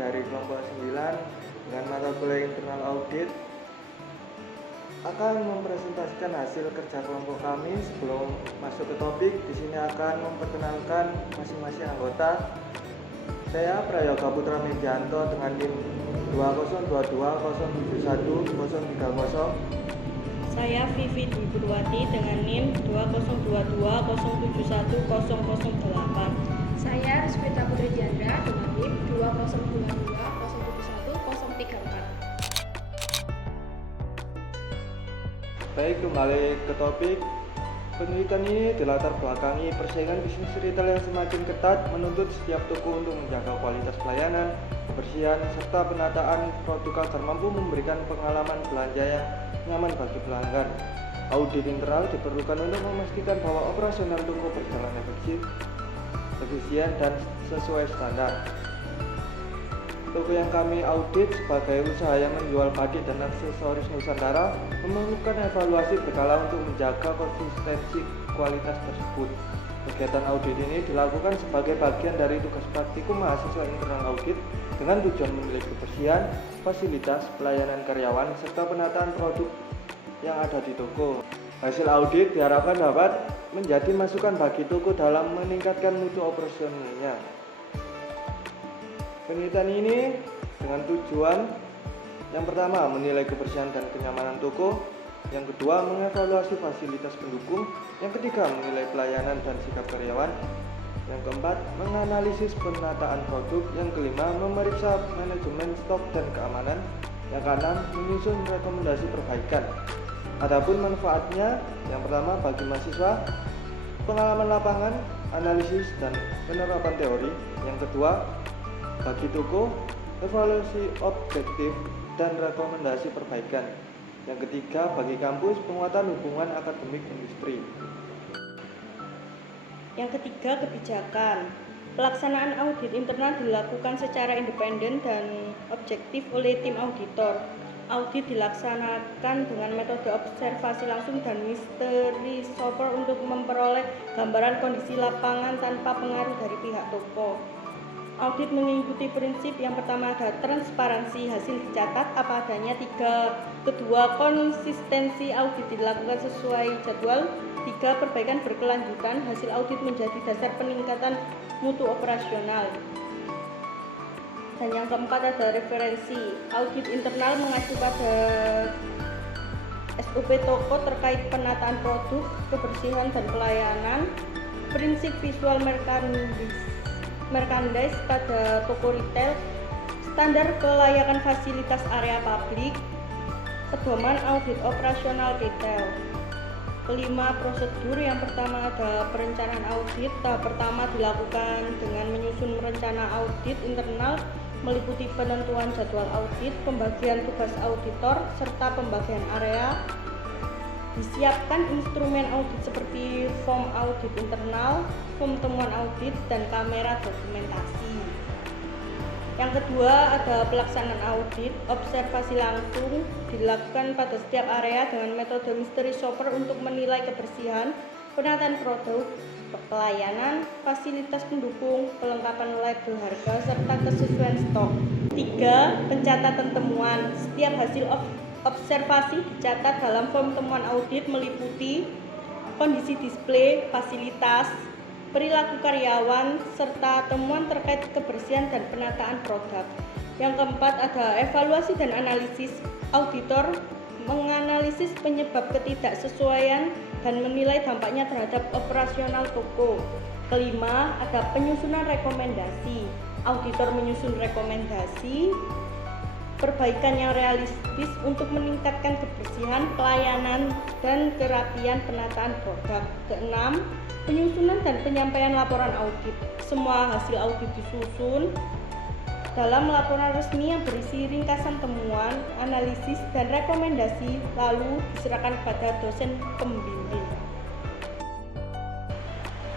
dari kelompok 9 dengan mata kuliah internal audit akan mempresentasikan hasil kerja kelompok kami. Sebelum masuk ke topik, di sini akan memperkenalkan masing-masing anggota. Saya Prayoga Putra Medianto dengan NIM 20220713030. Saya Vivi Dwi Purwati dengan NIM 202071008. Saya Rizwita Putri Diandra dengan NIM 20220711034. Baik, kembali ke topik. Penelitian ini dilatar belakangi persaingan bisnis retail yang semakin ketat menuntut setiap toko untuk menjaga kualitas pelayanan, kebersihan, serta penataan produk agar mampu memberikan pengalaman belanja yang nyaman bagi pelanggan. Audit internal diperlukan untuk memastikan bahwa operasional toko berjalan efisien dan sesuai standar. Toko yang kami audit sebagai usaha yang menjual batik dan aksesoris Nusantara memerlukan evaluasi berkala untuk menjaga konsistensi kualitas tersebut. Kegiatan audit ini dilakukan sebagai bagian dari tugas praktikum mahasiswa internal audit dengan tujuan menilai kebersihan, fasilitas, pelayanan karyawan, serta penataan produk yang ada di toko. Hasil audit diharapkan dapat menjadi masukan bagi toko dalam meningkatkan mutu operasionalnya. Penelitian ini dengan tujuan yang pertama menilai kebersihan dan kenyamanan toko, yang kedua mengevaluasi fasilitas pendukung, yang ketiga menilai pelayanan dan sikap karyawan, yang keempat menganalisis penataan produk, yang kelima memeriksa manajemen stok dan keamanan, yang keenam menyusun rekomendasi perbaikan. Adapun manfaatnya, yang pertama bagi mahasiswa pengalaman lapangan, analisis dan penerapan teori, yang kedua bagi toko, evaluasi objektif dan rekomendasi perbaikan. Yang ketiga, bagi kampus, penguatan hubungan akademik industri. Yang ketiga, kebijakan. Pelaksanaan audit internal dilakukan secara independen dan objektif oleh tim auditor. Audit dilaksanakan dengan metode observasi langsung dan mystery shopper untuk memperoleh gambaran kondisi lapangan tanpa pengaruh dari pihak toko. Audit mengikuti prinsip yang pertama ada transparansi, hasil dicatat apa adanya. Kedua, konsistensi audit dilakukan sesuai jadwal. 3, perbaikan berkelanjutan, hasil audit menjadi dasar peningkatan mutu operasional. Dan yang keempat ada referensi. Audit internal mengacu pada SOP toko terkait penataan produk, kebersihan dan pelayanan, prinsip visual merchandise pada toko retail, standar kelayakan fasilitas area publik, pedoman audit operasional retail. Kelima, prosedur. Yang pertama ada perencanaan audit. Tahap pertama dilakukan dengan menyusun rencana audit internal meliputi penentuan jadwal audit, pembagian tugas auditor, serta pembagian area. Disiapkan instrumen audit seperti form audit internal, form temuan audit, dan kamera dokumentasi. Yang kedua ada pelaksanaan audit. Observasi langsung dilakukan pada setiap area dengan metode mystery shopper untuk menilai kebersihan, penataan produk, pelayanan, fasilitas pendukung, pelengkapan label harga, serta kesesuaian stok. 3. Pencatatan temuan. Setiap hasil observasi dicatat dalam form temuan audit meliputi kondisi display, fasilitas, perilaku karyawan, serta temuan terkait kebersihan dan penataan produk. Yang keempat ada evaluasi dan analisis. Auditor menganalisis penyebab ketidaksesuaian dan menilai dampaknya terhadap operasional toko. Kelima ada penyusunan rekomendasi. Auditor menyusun rekomendasi perbaikan yang realistis untuk meningkatkan kebersihan, pelayanan, dan kerapian penataan produk. Keenam, penyusunan dan penyampaian laporan audit. Semua hasil audit disusun dalam laporan resmi yang berisi ringkasan temuan, analisis, dan rekomendasi, lalu diserahkan kepada dosen pembimbing.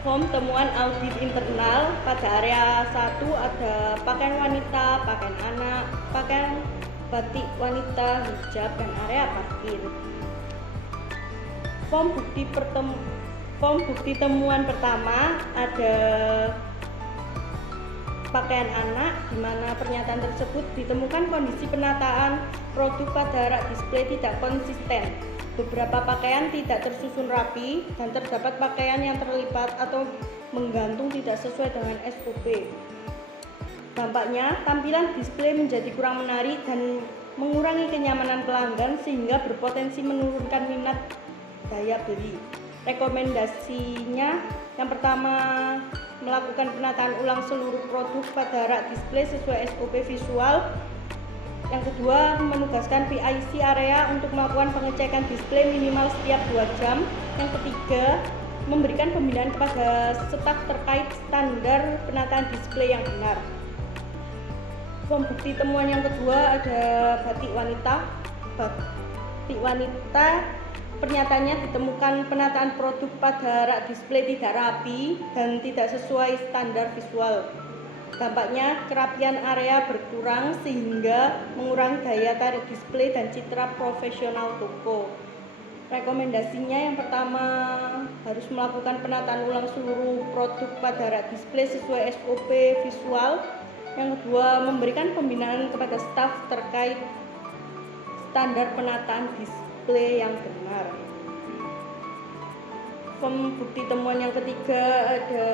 Form temuan audit internal. Pada area 1 ada pakaian wanita, pakaian anak, pakaian batik wanita, hijab, dan area parkir. Form bukti temuan pertama ada pakaian anak, di mana pernyataan tersebut ditemukan kondisi penataan produk pada rak display tidak konsisten. Beberapa pakaian tidak tersusun rapi dan terdapat pakaian yang terlipat atau menggantung tidak sesuai dengan SOP. Dampaknya, tampilan display menjadi kurang menarik dan mengurangi kenyamanan pelanggan sehingga berpotensi menurunkan minat daya beli. Rekomendasinya yang pertama, melakukan penataan ulang seluruh produk pada rak display sesuai SOP visual. Yang kedua, menugaskan PIC area untuk melakukan pengecekan display minimal setiap 2 jam. Yang ketiga, memberikan pembinaan kepada staf terkait standar penataan display yang benar. Form bukti temuan yang kedua ada batik wanita. Batik wanita, pernyataannya ditemukan penataan produk pada rak display tidak rapi dan tidak sesuai standar visual. Dampaknya, kerapian area berkurang sehingga mengurangi daya tarik display dan citra profesional toko. Rekomendasinya yang pertama, harus melakukan penataan ulang seluruh produk pada rak display sesuai SOP visual. Yang kedua, memberikan pembinaan kepada staf terkait standar penataan display yang benar. Form bukti temuan yang ketiga ada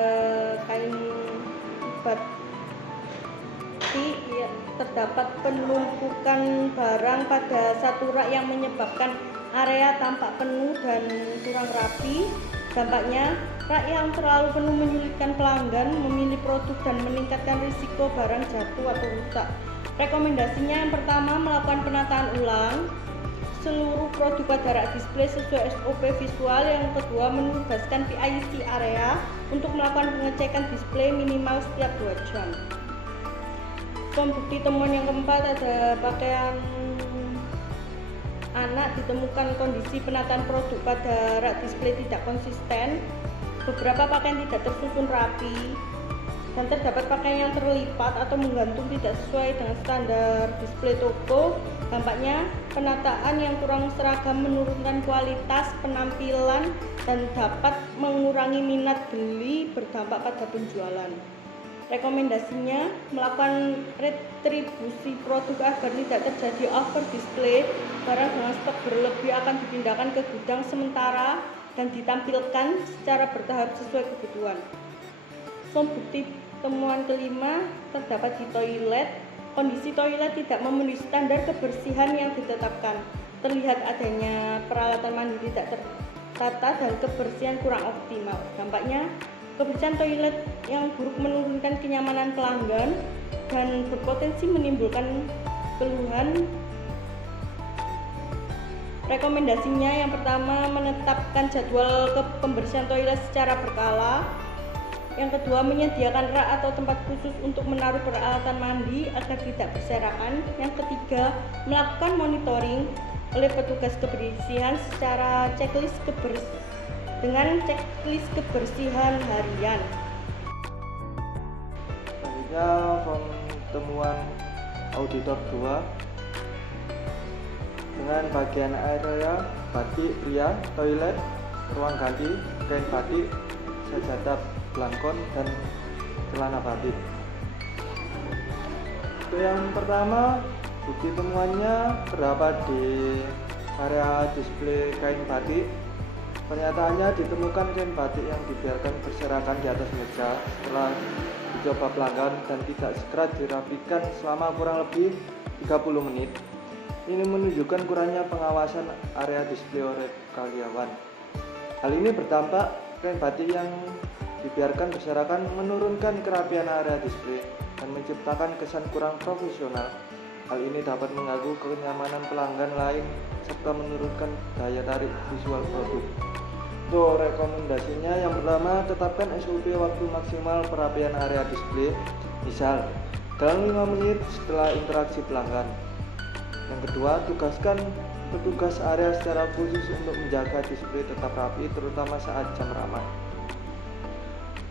kain batik, ya, terdapat penumpukan barang pada satu rak yang menyebabkan area tampak penuh dan kurang rapi. Dampaknya, rak yang terlalu penuh menyulitkan pelanggan memilih produk dan meningkatkan risiko barang jatuh atau rusak. Rekomendasinya yang pertama, melakukan penataan ulang seluruh produk pada rak display sesuai SOP visual. Yang kedua, menugaskan PIC area untuk melakukan pengecekan display minimal setiap 2 jam. Form bukti temuan yang keempat ada pakaian anak, ditemukan kondisi penataan produk pada rak display tidak konsisten. Beberapa pakaian tidak tersusun rapi dan terdapat pakaian yang terlipat atau menggantung tidak sesuai dengan standar display toko. Dampaknya, penataan yang kurang seragam menurunkan kualitas penampilan dan dapat mengurangi minat beli, berdampak pada penjualan. Rekomendasinya, melakukan retribusi produk agar tidak terjadi over display. Barang dengan stok berlebih akan dipindahkan ke gudang sementara dan ditampilkan secara bertahap sesuai kebutuhan. Form bukti temuan kelima terdapat di toilet. Kondisi toilet tidak memenuhi standar kebersihan yang ditetapkan. Terlihat adanya peralatan mandi tidak tertata dan kebersihan kurang optimal. Dampaknya, kebersihan toilet yang buruk menurunkan kenyamanan pelanggan dan berpotensi menimbulkan keluhan. Rekomendasinya yang pertama, menetapkan jadwal pembersihan toilet secara berkala. Yang kedua, menyediakan rak atau tempat khusus untuk menaruh peralatan mandi agar tidak berserakan. Yang ketiga, melakukan monitoring oleh petugas kebersihan secara dengan checklist kebersihan harian. Selanjutnya, form temuan auditor 2 dengan bagian area batik pria, toilet, ruang ganti, kain batik, sajadah belangkon, dan celana batik. Untuk yang pertama, bukti temuannya terdapat di area display kain batik. Pernyataannya, ditemukan kain batik yang dibiarkan berserakan di atas meja setelah dicoba pelanggan dan tidak segera dirapikan selama kurang lebih 30 menit. Ini menunjukkan kurangnya pengawasan area display oleh karyawan. Hal ini berdampak kain batik yang dibiarkan berserakan menurunkan kerapian area display dan menciptakan kesan kurang profesional. Hal ini dapat mengganggu kenyamanan pelanggan lain serta menurunkan daya tarik visual produk. Untuk rekomendasinya, yang pertama, tetapkan SOP waktu maksimal perapian area display, misal dalam 5 menit setelah interaksi pelanggan. Yang kedua, tugaskan petugas area secara khusus untuk menjaga display tetap rapi, terutama saat jam ramai.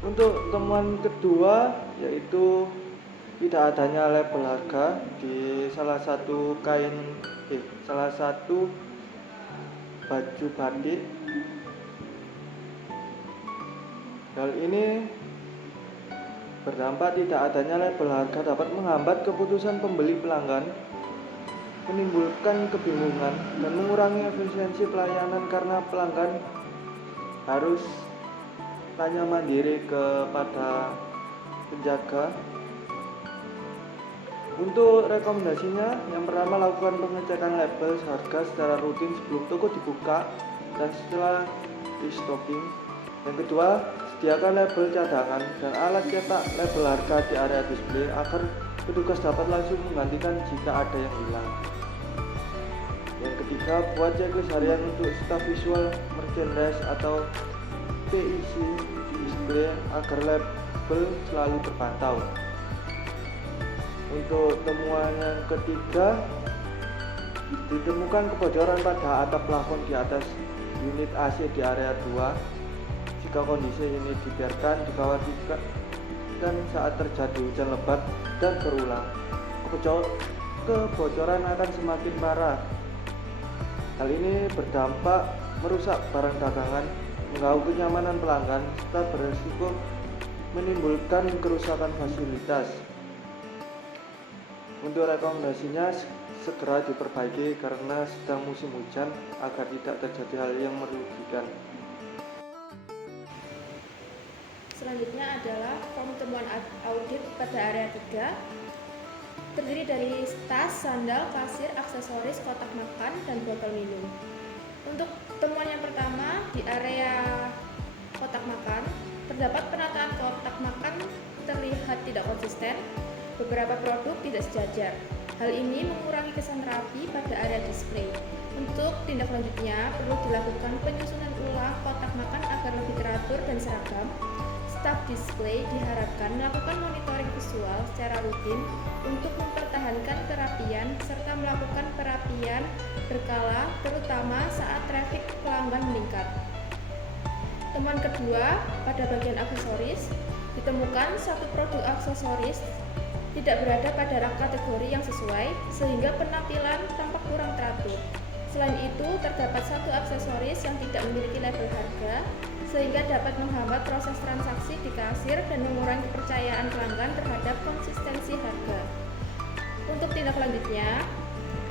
Untuk temuan kedua, yaitu tidak adanya label harga di salah satu baju batik. Hal ini Berdampak tidak adanya label harga dapat menghambat keputusan pembeli pelanggan, menimbulkan kebingungan, dan mengurangi efisiensi pelayanan karena pelanggan harus tanya mandiri kepada penjaga. Untuk rekomendasinya, yang pertama lakukan pengecekan label harga secara rutin sebelum toko dibuka dan setelah restocking. Yang kedua, sediakan label cadangan dan alat cetak label harga di area display agar petugas dapat langsung menggantikan jika ada yang hilang. Yang ketiga, buat checklist harian untuk staf visual merchandise atau PIC display agar label selalu terpantau. Untuk temuan yang ketiga, ditemukan kebocoran pada atap plafon di atas unit AC di area 2. Jika kondisi ini dibiarkan, dikhawatirkan saat terjadi hujan lebat dan berulang, kebocoran akan semakin parah. Hal ini berdampak merusak barang dagangan, mengganggu kenyamanan pelanggan, serta beresiko menimbulkan kerusakan fasilitas. Untuk rekomendasinya, segera diperbaiki karena sedang musim hujan agar tidak terjadi hal yang merugikan. Selanjutnya adalah form temuan audit pada area 3. Terdiri dari tas, sandal, kasir, aksesoris, kotak makan, dan botol minum. Untuk temuan yang pertama, di area kotak makan, terdapat penataan kotak makan terlihat tidak konsisten, beberapa produk tidak sejajar. Hal ini mengurangi kesan rapi pada area display. Untuk tindak lanjutnya, perlu dilakukan penyusunan ulang kotak makan agar lebih teratur dan seragam. Staf display diharapkan melakukan monitoring visual secara rutin untuk mempertahankan kerapian serta melakukan perapian berkala terutama saat trafik pelanggan meningkat. Temuan kedua, pada bagian aksesoris, ditemukan satu produk aksesoris tidak berada pada rak kategori yang sesuai sehingga penampilan tampak kurang teratur. Selain itu, terdapat satu aksesoris yang tidak memiliki label harga sehingga dapat menghambat proses transaksi di kasir dan mengurangi kepercayaan pelanggan terhadap konsistensi harga. Untuk tindak lanjutnya,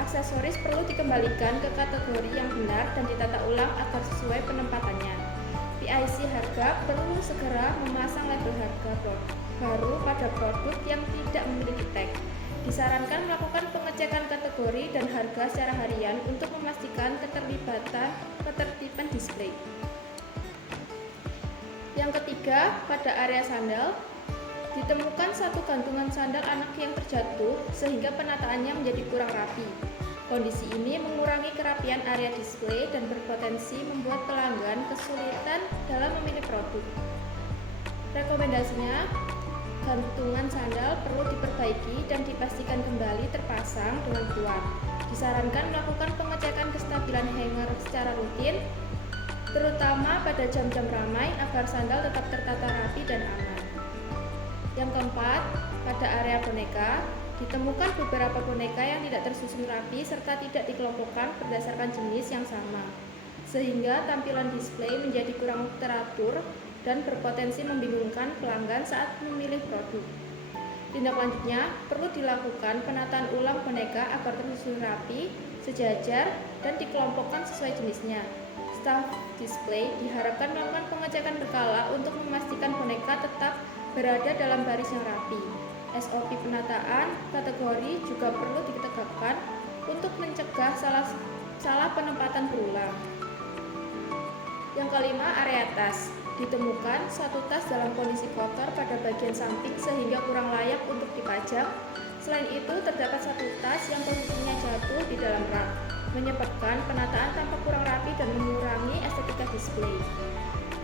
aksesoris perlu dikembalikan ke kategori yang benar dan ditata ulang agar sesuai penempatannya. PIC harga perlu segera memasang label harga baru pada produk yang tidak memiliki tag. Disarankan melakukan pengecekan kategori dan harga secara harian untuk memastikan ketertiban display. Yang ketiga, pada area sandal, ditemukan satu gantungan sandal anak yang terjatuh sehingga penataannya menjadi kurang rapi. Kondisi ini mengurangi kerapian area display dan berpotensi membuat pelanggan kesulitan dalam memilih produk. Rekomendasinya, gantungan sandal perlu diperbaiki dan dipastikan kembali terpasang dengan kuat. Disarankan melakukan pengecekan kestabilan hanger secara rutin, terutama pada jam-jam ramai agar sandal tetap tertata rapi dan aman. Yang keempat, pada area boneka, ditemukan beberapa boneka yang tidak tersusun rapi serta tidak dikelompokkan berdasarkan jenis yang sama, sehingga tampilan display menjadi kurang teratur dan berpotensi membingungkan pelanggan saat memilih produk. Tindak lanjutnya, perlu dilakukan penataan ulang boneka agar tersusun rapi, sejajar, dan dikelompokkan sesuai jenisnya. Staf display diharapkan melakukan pengecekan berkala untuk memastikan boneka tetap berada dalam baris yang rapi. SOP penataan kategori juga perlu ditegakkan untuk mencegah salah penempatan berulang. Yang kelima, area tas. Ditemukan satu tas dalam kondisi kotor pada bagian samping sehingga kurang layak untuk dipajang. Selain itu, terdapat satu tas yang posisinya jatuh di dalam rak, menyebabkan penataan tampak kurang rapi dan mengurangi estetika display.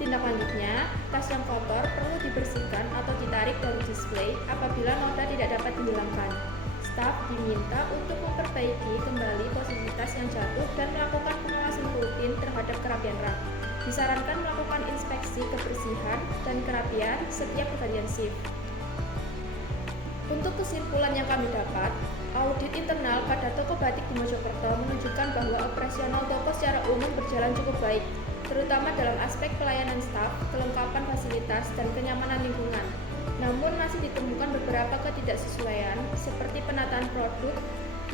Tindak lanjutnya, tas yang kotor perlu dibersihkan atau ditarik dari display apabila noda tidak dapat dihilangkan. Staf diminta untuk memperbaiki kembali posisi tas yang jatuh dan melakukan pengawasan rutin terhadap kerapian rak. Disarankan melakukan inspeksi kebersihan dan kerapian setiap pergantian shift. Untuk kesimpulan yang kami dapat, audit internal pada toko batik di Mojokerto menunjukkan bahwa operasional toko secara umum berjalan cukup baik, terutama dalam aspek pelayanan staf, kelengkapan fasilitas, dan kenyamanan lingkungan. Namun masih ditemukan beberapa ketidaksesuaian seperti penataan produk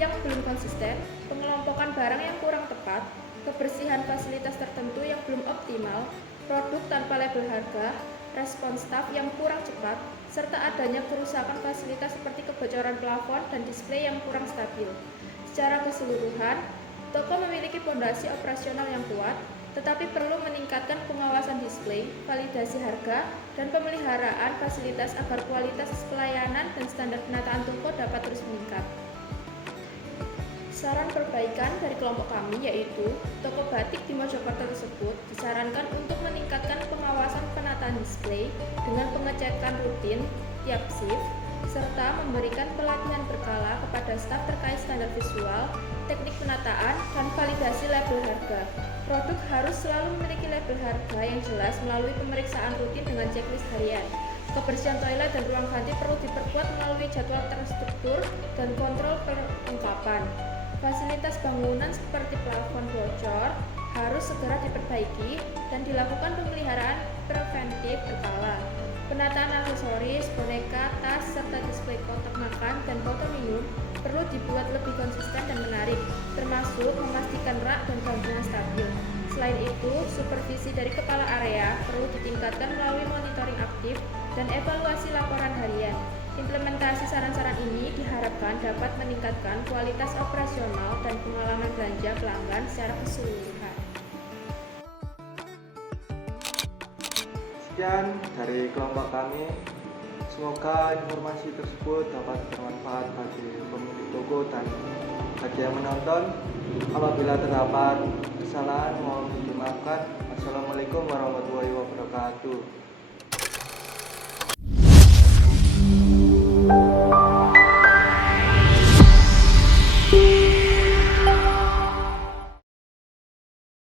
yang belum konsisten, pengelompokan barang yang kurang tepat, kebersihan fasilitas tertentu yang belum optimal, produk tanpa label harga, respons staf yang kurang cepat, serta adanya kerusakan fasilitas seperti kebocoran plafon dan display yang kurang stabil. Secara keseluruhan, toko memiliki fondasi operasional yang kuat, tetapi perlu meningkatkan pengawasan display, validasi harga, dan pemeliharaan fasilitas agar kualitas pelayanan dan standar penataan toko dapat terus meningkat. Saran perbaikan dari kelompok kami yaitu, toko batik di Mojokerto tersebut disarankan untuk meningkatkan pengawasan penataan display dengan pengecekan rutin tiap shift, serta memberikan pelatihan berkala kepada staf terkait standar visual, teknik penataan, dan validasi label harga. Produk harus selalu memiliki label harga yang jelas melalui pemeriksaan rutin dengan checklist harian. Kebersihan toilet dan ruang ganti perlu diperkuat melalui jadwal terstruktur dan kontrol perlengkapan. Fasilitas bangunan seperti plafon bocor harus segera diperbaiki dan dilakukan pemeliharaan preventif berkala. Penataan aksesoris, boneka, tas, serta display kotak makan dan botol minum perlu dibuat lebih konsisten dan menarik, termasuk memastikan rak dan gantungan stabil. Selain itu, supervisi dari kepala area perlu ditingkatkan melalui monitoring aktif dan evaluasi laporan harian. Implementasi saran-saran ini diharapkan dapat meningkatkan kualitas operasional dan pengalaman belanja pelanggan secara keseluruhan. Sekian dari kelompok kami. Semoga informasi tersebut dapat bermanfaat bagi pemilik toko dan bagi yang menonton. Apabila terdapat kesalahan mohon dimaafkan. Assalamualaikum warahmatullahi wabarakatuh.